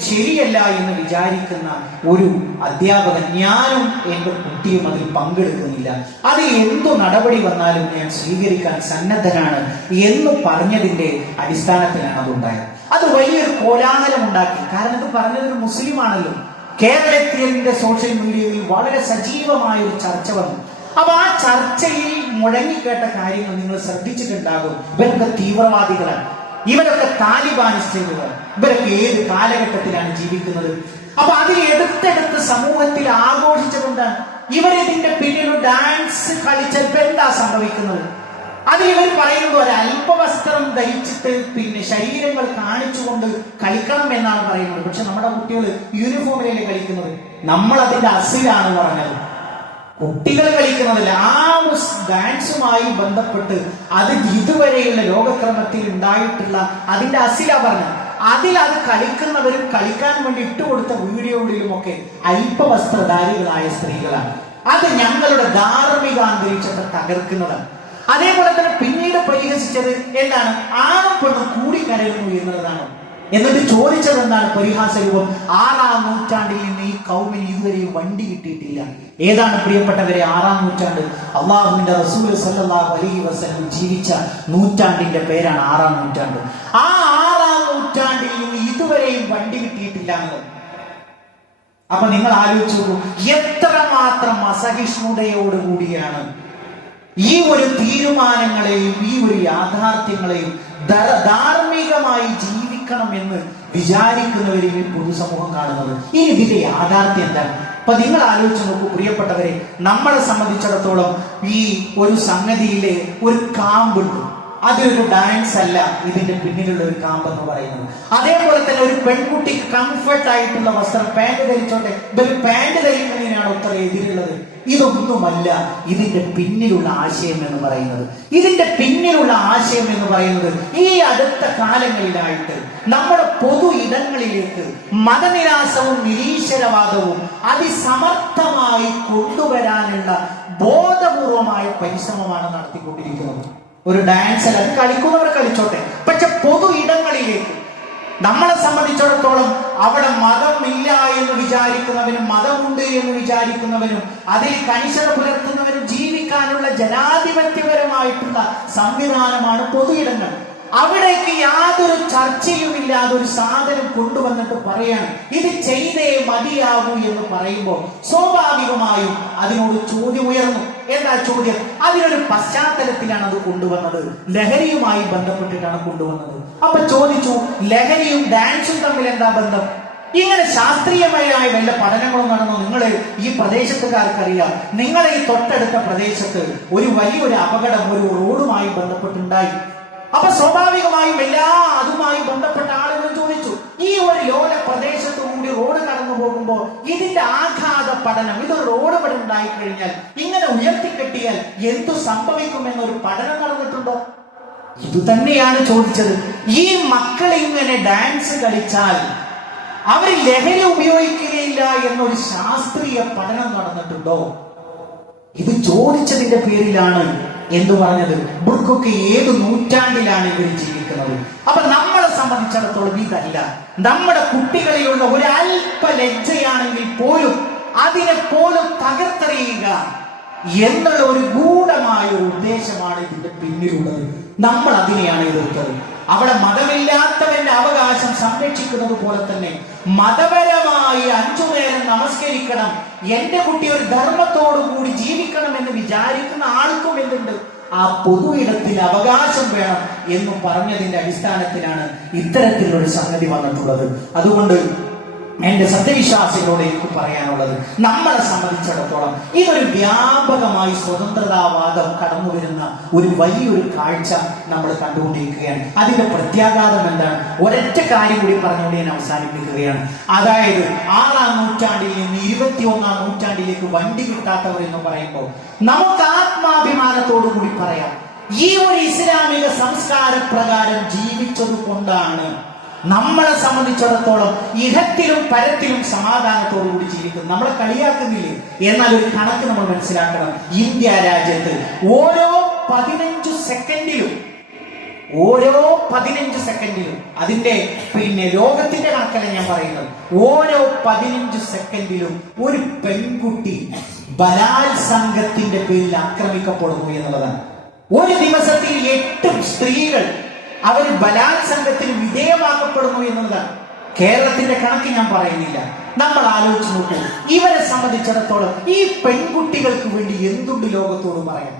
ശരിയല്ല എന്ന് വിചാരിക്കുന്ന ഒരു അധ്യാപകൻ, ഞാനും എന്റെ കുട്ടിയും അതിൽ പങ്കെടുക്കുന്നില്ല, അത് എന്തു നടപടി വന്നാലും ഞാൻ സ്വീകരിക്കാൻ സന്നദ്ധനാണ് എന്ന് പറഞ്ഞതിന്റെ അടിസ്ഥാനത്തിലാണ് അതുണ്ടായത്. അത് വലിയൊരു കോലാഹലം ഉണ്ടാക്കി. കാരണം ഇത് പറഞ്ഞതൊരു മുസ്ലിമാണല്ലോ. കേരളത്തിന്റെ സോഷ്യൽ മീഡിയയിൽ വളരെ സജീവമായ ഒരു ചർച്ച വന്നു. അപ്പൊ ആ ചർച്ചയിൽ മുഴങ്ങിക്കേട്ട കാര്യങ്ങൾ നിങ്ങൾ ശ്രദ്ധിച്ചിട്ടുണ്ടാകും. ഇവരൊക്കെ തീവ്രവാദികളാണ്, ഇവരൊക്കെ താലിബാനിസ്റ്റുകൾ, ഇവരൊക്കെ ഏത് കാലഘട്ടത്തിലാണ് ജീവിക്കുന്നത്? അപ്പൊ അതിൽ എടുത്തെടുത്ത് സമൂഹത്തിൽ ആഘോഷിച്ചതുകൊണ്ടാണ്. ഇവരിതിന്റെ പിന്നിൽ ഡാൻസ് കളിച്ചപ്പോ എന്താ സംഭവിക്കുന്നത്? അതിൽ ഇവർ പറയുന്നത് ഒരു അല്പവസ്ത്രം ധരിച്ചിട്ട് ശരീരങ്ങൾ കാണിച്ചുകൊണ്ട് കളിക്കണം എന്നാണ് പറയുന്നത്. പക്ഷെ നമ്മുടെ കുട്ടികൾ യൂണിഫോമിലല്ലേ കളിക്കുന്നത്? നമ്മൾ അതിന്റെ അസിലാണ് പറഞ്ഞത്, കുട്ടികൾ കളിക്കുന്നതല്ല. ആ ഡാൻസുമായി ബന്ധപ്പെട്ട് അത് ഇതുവരെയുള്ള ലോകക്രമത്തിൽ ഉണ്ടായിട്ടുള്ള അതിന്റെ അസില പറഞ്ഞത്. അത് കളിക്കുന്നവരും കളിക്കാൻ വേണ്ടി ഇട്ടുകൊടുത്ത വീഡിയോകളിലുമൊക്കെ അല്പവസ്ത്രധാരികളായ സ്ത്രീകളാണ്. അത് ഞങ്ങളുടെ ധാർമ്മിക അന്തരീക്ഷത്തെ തകർക്കുന്നതാണ്. അതേപോലെ തന്നെ പിന്നീട് പരിഹസിച്ചത് എന്താണ്? ആണും പെണ്ണും കൂടിക്കരയുന്നു എന്നുള്ളതാണ്. എന്നിട്ട് ചോദിച്ചത് എന്താണ്? പരിഹാസരൂപം, 6-ാം നൂറ്റാണ്ടിൽ നിന്ന് ഈ കൗമിന് ഇതുവരെയും വണ്ടി കിട്ടിയിട്ടില്ല. ഏതാണ് പ്രിയപ്പെട്ടവരെ 6-ാം നൂറ്റാണ്ട്? അള്ളാഹുവിന്റെ റസൂൽ സല്ലല്ലാഹു അലൈഹി വസല്ലം ജീവിച്ച നൂറ്റാണ്ടിന്റെ പേരാണ് 6-ാം നൂറ്റാണ്ട്. ആ 6-ാം നൂറ്റാണ്ടിൽ നിന്ന് ഇതുവരെയും വണ്ടി കിട്ടിയിട്ടില്ല എന്നത്. അപ്പൊ നിങ്ങൾ ആലോചിച്ചു നോക്കൂ, എത്രമാത്രം അസഹിഷ്ണുതയോടുകൂടിയാണ് ഈ ഒരു തീരുമാനങ്ങളെയും ഈ ഒരു യാഥാർത്ഥ്യങ്ങളെയും ധാർമ്മികമായി ജീവിക്കണമെന്ന് വിചാരിക്കുന്നവരെയും ഈ പൊതുസമൂഹം കാണുന്നത്. ഇനി ഇതിന്റെ യാഥാർത്ഥ്യം എന്താണ്? അപ്പൊ നിങ്ങൾ ആലോചിച്ച് നോക്കൂ പ്രിയപ്പെട്ടവരെ, നമ്മളെ സംബന്ധിച്ചിടത്തോളം ഈ ഒരു സംഗതിയിലെ ഒരു കാമ്പുണ്ട്. അതൊരു ഡാൻസ് അല്ല ഇതിന്റെ പിന്നിലുള്ള ഒരു കാമ്പ് എന്ന് പറയുന്നത്. അതേപോലെ തന്നെ ഒരു പെൺകുട്ടിക്ക് കംഫർട്ട് ആയിട്ടുള്ള വസ്ത്രം, പാന്റ് ധരിച്ചോട്ടെ, ഇതൊരു പാന്റ് ധരിക്കുന്നതിനാണ് ഉത്തര എതിരുള്ളത്. ഇതൊന്നുമല്ല ഇതിന്റെ പിന്നിലുള്ള ആശയം എന്ന് പറയുന്നത്. ഇതിന്റെ പിന്നിലുള്ള ആശയം എന്ന് പറയുന്നത് ഈ അടുത്ത കാലങ്ങളിലായിട്ട് നമ്മുടെ പൊതു ഇടങ്ങളിലേക്ക് മതനിരാസവും നിരീശ്വരവാദവും അതിസമർത്ഥമായി കൊണ്ടുവരാനുള്ള ബോധപൂർവമായ പരിശ്രമമാണ് നടത്തിക്കൊണ്ടിരിക്കുന്നത്. ഒരു ഡാൻസ് അല്ല, അത് കളിക്കുന്നവർ കളിച്ചോട്ടെ, പക്ഷെ പൊതു ഇടങ്ങളിലേക്ക് നമ്മളെ സംബന്ധിച്ചിടത്തോളം അവിടെ മതമില്ല എന്ന് വിചാരിക്കുന്നവനും മതമുണ്ട് എന്ന് വിചാരിക്കുന്നവനും അതിൽ കണിശത പുലർത്തുന്നവനും ജീവിക്കാനുള്ള ജനാധിപത്യപരമായിട്ടുള്ള സംവിധാനമാണ് പൊതു ഇടങ്ങൾ. അവിടേക്ക് യാതൊരു ചർച്ചയുമില്ലാതെ ഒരു സാധനം കൊണ്ടുവന്നിട്ട് പറയാണ് ഇത് ചെയ്തേ മതിയാകൂ എന്ന് പറയുമ്പോൾ സ്വാഭാവികമായും അതിനോട് ചോദ്യം ഉയർന്നു. എന്താ ചോദ്യം? അതിനൊരു പശ്ചാത്തലത്തിലാണ് അത് കൊണ്ടുവന്നത്, ലഹരിയുമായി ബന്ധപ്പെട്ടിട്ടാണ് കൊണ്ടുവന്നത്. അപ്പൊ ചോദിച്ചു, ലഹരിയും ഡാൻസും തമ്മിൽ എന്താ ബന്ധം? ഇങ്ങനെ ശാസ്ത്രീയമായ വല്ല പഠനങ്ങളും നടന്നു? നിങ്ങൾ ഈ പ്രദേശത്തുകാർക്കറിയാം, നിങ്ങളെ ഈ തൊട്ടടുത്ത പ്രദേശത്ത് ഒരു വലിയൊരു അപകടം ഒരു റോഡുമായി ബന്ധപ്പെട്ടുണ്ടായി. അപ്പൊ സ്വാഭാവികമായും അതുമായി ബന്ധപ്പെട്ട ആളുകൾ ചോദിച്ചു, ഈ ഒരു ലോല പ്രദേശത്തു കൂടി റോഡ് കടന്നു പോകുമ്പോ ഇതിന്റെ ആഘാത പഠനം, ഇതൊരു റോഡ് ഇവിടെ ഉണ്ടായി കഴിഞ്ഞാൽ ഇങ്ങനെ ഉയർത്തിക്കെട്ടിയാൽ എന്തു സംഭവിക്കുമെന്നൊരു പഠനം നടന്നിട്ടുണ്ടോ? ഇത് തന്നെയാണ് ചോദിച്ചത്. ഈ മക്കൾ ഇങ്ങനെ ഡാൻസ് കളിച്ചാൽ അവർ ലഹരി ഉപയോഗിക്കുകയില്ല എന്നൊരു ശാസ്ത്രീയ പഠനം നടന്നിട്ടുണ്ടോ? ഇത് ചോദിച്ചതിന്റെ പേരിലാണ് എന്തു പറഞ്ഞത്. ഇവർക്കൊക്കെ ഏത് നൂറ്റാണ്ടിലാണ് ഇവർ ജീവിക്കുന്നത്? അപ്പൊ നമ്മളെ സംബന്ധിച്ചിടത്തോളം ഇതല്ല. നമ്മുടെ കുട്ടികളിലുള്ള ഒരു അല്പ ലജ്ജയാണെങ്കിൽ പോലും അതിനെ പോലും തകർത്തെറിയുക എന്നുള്ള ഒരു ഗൂഢമായ ഒരു ഉദ്ദേശമാണ് ഇതിന്റെ പിന്നിലുള്ളത്. നമ്മൾ അതിനെയാണ് എതിർത്തത്. അവിടെ മതമില്ലാത്തവന്റെ അവകാശം സംരക്ഷിക്കുന്നത് പോലെ തന്നെ മതപരമായി 5 നേരം നമസ്കരിക്കണം, എന്റെ കുട്ടി ഒരു ധർമ്മത്തോടു കൂടി ജീവിക്കണം എന്ന് വിചാരിക്കുന്ന ആൾക്കും എന്തുണ്ട്? ആ പൊതു ഇടത്തിൽ അവകാശം വേണം എന്ന് പറഞ്ഞതിന്റെ അടിസ്ഥാനത്തിലാണ് ഇത്തരത്തിലൊരു സംഗതി വന്നിട്ടുള്ളത്. അതുകൊണ്ട് എന്റെ സത്യവിശ്വാസികളോട് എനിക്ക് പറയാനുള്ളത്, നമ്മളെ സംബന്ധിച്ചിടത്തോളം ഇതൊരു വ്യാപകമായി സ്വതന്ത്രതാവാദം കടന്നു വരുന്ന ഒരു വലിയൊരു കാഴ്ച നമ്മൾ കണ്ടുകൊണ്ടിരിക്കുകയാണ്. അതിന്റെ പ്രത്യാഘാതം എന്താണ്? ഒരൊറ്റ കാര്യം കൂടി പറഞ്ഞുകൊണ്ട് ഞാൻ അവസാനിപ്പിക്കുകയാണ്. അതായത് 6-ാം നൂറ്റാണ്ടിൽ നിന്ന് 21-ാം നൂറ്റാണ്ടിലേക്ക് വണ്ടി കിട്ടാത്തവർ എന്ന് പറയുമ്പോൾ നമുക്ക് ആത്മാഭിമാനത്തോടു കൂടി പറയാം, ഈ ഒരു ഇസ്ലാമിക സംസ്കാര പ്രകാരം ജീവിച്ചത് കൊണ്ടാണ് നമ്മളെ സംബന്ധിച്ചിടത്തോളം ഇഹത്തിലും പരത്തിലും സമാധാനത്തോടുകൂടി ജീവിക്കുന്നു. നമ്മളെ കളിയാക്കുന്നില്ലേ? എന്നാൽ ഒരു കണക്ക് നമ്മൾ മനസ്സിലാക്കണം. ഇന്ത്യ രാജ്യത്ത് ഓരോ 15 സെക്കൻഡിലും അതിന്റെ ലോകത്തിന്റെ കണക്കല്ല ഞാൻ പറയുന്നത്, ഓരോ 15 സെക്കൻഡിലും ഒരു പെൺകുട്ടി ബലാത്സംഗത്തിന്റെ പേരിൽ ആക്രമിക്കപ്പെടുന്നു എന്നുള്ളതാണ്. ഒരു ദിവസത്തിൽ 8 സ്ത്രീകൾ അവർ ബലാത്സംഗത്തിന് വിധേയമാക്കപ്പെടുന്നു എന്നുള്ളതാണ്. കേരളത്തിന്റെ കണക്ക് ഞാൻ പറയുന്നില്ല. നമ്മൾ ആലോചിച്ച് നോക്കൂ, ഇവരെ സംബന്ധിച്ചിടത്തോളം ഈ പെൺകുട്ടികൾക്ക് വേണ്ടി എന്തുണ്ട് ലോകത്തോട് പറയാൻ?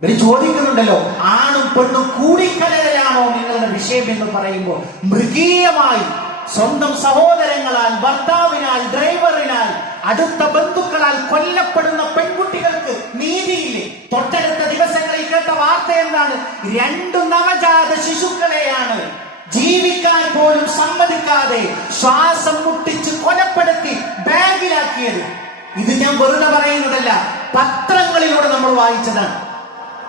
ഇവര് ചോദിക്കുന്നുണ്ടല്ലോ, ആണും പെണ്ണും കൂടിക്കലരാണോ നിങ്ങളുടെ വിഷയം എന്ന് പറയുമ്പോൾ മൃഗീയമായി സ്വന്തം സഹോദരങ്ങളാൽ, ഭർത്താവിനാൽ, ഡ്രൈവറിനാൽ, അടുത്ത ബന്ധുക്കളാൽ കൊല്ലപ്പെടുന്ന പെൺകുട്ടികൾക്ക് നീതിയില്ലേ? തൊട്ടടുത്ത ദിവസങ്ങളിൽ കേട്ട വാർത്ത എന്താണ്? 2 നവജാത ശിശുക്കളെയാണ് ജീവിക്കാൻ പോലും സമ്മതിക്കാതെ ശ്വാസം മുട്ടിച്ച് കൊലപ്പെടുത്തി ബാഗിലാക്കിയത്. ഇത് ഞാൻ വെറുതെ പറയുന്നതല്ല, പത്രങ്ങളിലൂടെ നമ്മൾ വായിച്ചതാണ്.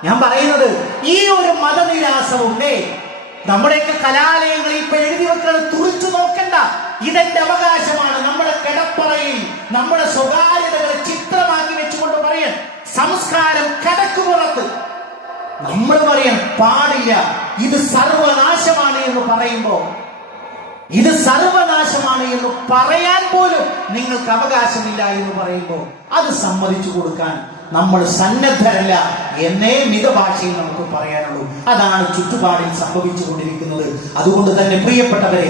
ഞാൻ പറയുന്നത് ഈ ഒരു മതനിരാസവും നമ്മുടെയൊക്കെ കലാലയങ്ങളിൽ ഇപ്പൊ എഴുതി വെക്കുന്നത് തുറിച്ചു നോക്കണ്ട. ഇതെന്റെ അവകാശമാണ്. നമ്മുടെ കിടപ്പറയിൽ നമ്മുടെ സ്വകാര്യതകളെ ചിത്രമാക്കി വെച്ചുകൊണ്ട് പറയാൻ സംസ്കാരം കടക്കുപുറത്ത് നമ്മൾ പറയാൻ പാടില്ല. ഇത് സർവനാശമാണ് എന്ന് പറയുമ്പോ, ഇത് സർവനാശമാണ് എന്ന് പറയാൻ പോലും നിങ്ങൾക്ക് അവകാശമില്ല എന്ന് പറയുമ്പോൾ അത് സമ്മതിച്ചു കൊടുക്കാൻ നമ്മൾ സന്നദ്ധരല്ല എന്നേ മിതഭാഷയിൽ നമുക്ക് പറയാനുള്ളൂ. അതാണ് ചുറ്റുപാടിൽ സംഭവിച്ചുകൊണ്ടിരിക്കുന്നത്. അതുകൊണ്ട് തന്നെ പ്രിയപ്പെട്ടവരെ,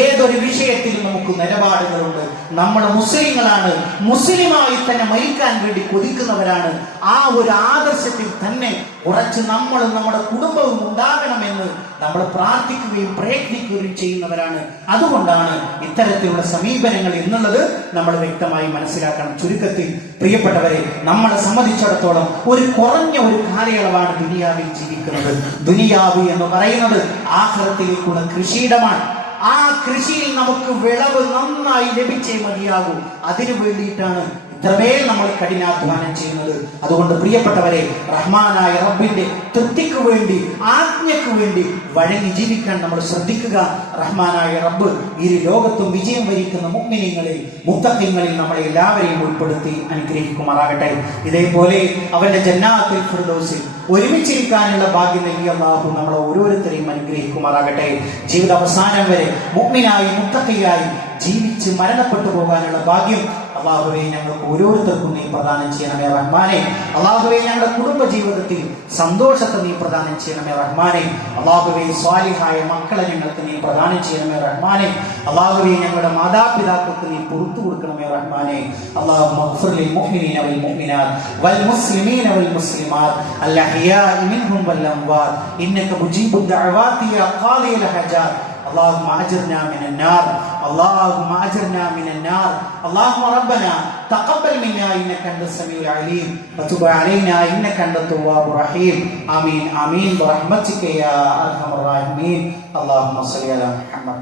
ഏതൊരു വിഷയത്തിലും നമുക്ക് നിലപാടുകളുണ്ട്. നമ്മൾ മുസ്ലിങ്ങളാണ്, മുസ്ലിമായി തന്നെ മരിക്കാൻ വേണ്ടി കൊതിക്കുന്നവരാണ്. ആ ഒരു ആദർശത്തിൽ തന്നെ ഉറച്ച് നമ്മളും നമ്മുടെ കുടുംബവും ഉണ്ടാകണമെന്ന് നമ്മൾ പ്രാർത്ഥിക്കുകയും പ്രയത്നിക്കുകയും ചെയ്യുന്നവരാണ്. അതുകൊണ്ടാണ് ഇത്തരത്തിലുള്ള സമീപനങ്ങൾ എന്നുള്ളത് നമ്മൾ വ്യക്തമായി മനസ്സിലാക്കണം. ചുരുക്കത്തിൽ പ്രിയപ്പെട്ടവരെ, നമ്മളെ സംബന്ധിച്ചിടത്തോളം ഒരു കുറഞ്ഞ ഒരു കാലയളവാണ് ദുനിയാവിൽ ജീവിക്കുന്നത്. ദുനിയാവ് എന്ന് പറയുന്നത് ആഖിറത്തിലേക്കുള്ള കൃഷിയിടമാണ്. ആ കൃഷിയിൽ നമുക്ക് വിളവ് നന്നായി ലഭിച്ചേ മതിയാകൂ. അതിനു വേണ്ടിയിട്ടാണ് ഇത്രമേൽ നമ്മൾ കഠിനാധ്വാനം ചെയ്യുന്നത്. അതുകൊണ്ട് പ്രിയപ്പെട്ടവരെ, റഹ്മാനായ റബ്ബിന്റെ തൃപ്തിക്ക് വേണ്ടി, ആജ്ഞയ്ക്ക് വേണ്ടി വഴങ്ങി ജീവിക്കാൻ നമ്മൾ ശ്രദ്ധിക്കുക. റഹ്മാനായ റബ്ബ് ഈ ലോകത്തും വിജയം വരിക്കുന്ന മുഅ്മിനീങ്ങളിൽ, മുത്തഖീങ്ങളിൽ നമ്മളെ എല്ലാവരെയും ഉൾപ്പെടുത്തി അനുഗ്രഹിക്കുമാറാകട്ടെ. ഇതേപോലെ അവന്റെ ജന്നാത്തുൽ ഫിർദൗസിൽ ഒരുമിച്ചിരിക്കാനുള്ള ഭാഗ്യം നൽകിയ അല്ലാഹു നമ്മളെ ഓരോരുത്തരെയും അനുഗ്രഹിക്കുമാറാകട്ടെ. ജീവിത അവസാനം വരെ മുഅ്മിനായി മുത്തഖിയായി ജീവിച്ച് മരണപ്പെട്ടു പോകാനുള്ള ഭാഗ്യം അല്ലാഹുവേ ഞങ്ങൾക്ക് ഓരോരുത്തർക്കും നീ പ്രദാനം ചെയ്യണമേ റഹ്മാനെ. അല്ലാഹുവേ ഞങ്ങളുടെ കുടുംബ ജീവിതത്തിൽ സന്തോഷത്തെ നീ പ്രദാനം ചെയ്യണമേ റഹ്മാനെ. അല്ലാഹുവേ സ്വാലിഹായ മക്കളെ ഞങ്ങൾക്ക് നീ പ്രദാനം ചെയ്യണമേ റഹ്മാനെ. അല്ലാഹുവേ ഞങ്ങളുടെ മാതാപിതാക്കൾക്ക് നീ പുറത്തു കൊടുക്കണമേ റഹ്മാനെ. അല്ലാഹുമ്മ ഗ്ഫിർ ലിൽ മുഅ്മിനീന വൽ മുഅ്മിനാത്ത് വൽ മുസ്ലിമീന വൽ മുസ്ലിമാത്ത് അൽ അഹ്യാഇ മിൻഹും വൽ അംവാത്ത് ഇന്നക മുജീബു ദഅവാതി യാ ഖാദിയൽ ഹജാത്ത്. اللهم اجرنا من النار، اللهم اجرنا من النار. اللهم ربنا تقبل منا انك انت السميع العليم وتب علينا انك انت التواب الرحيم. امين امين برحمتك يا ارحم الراحمين. اللهم صل على محمد.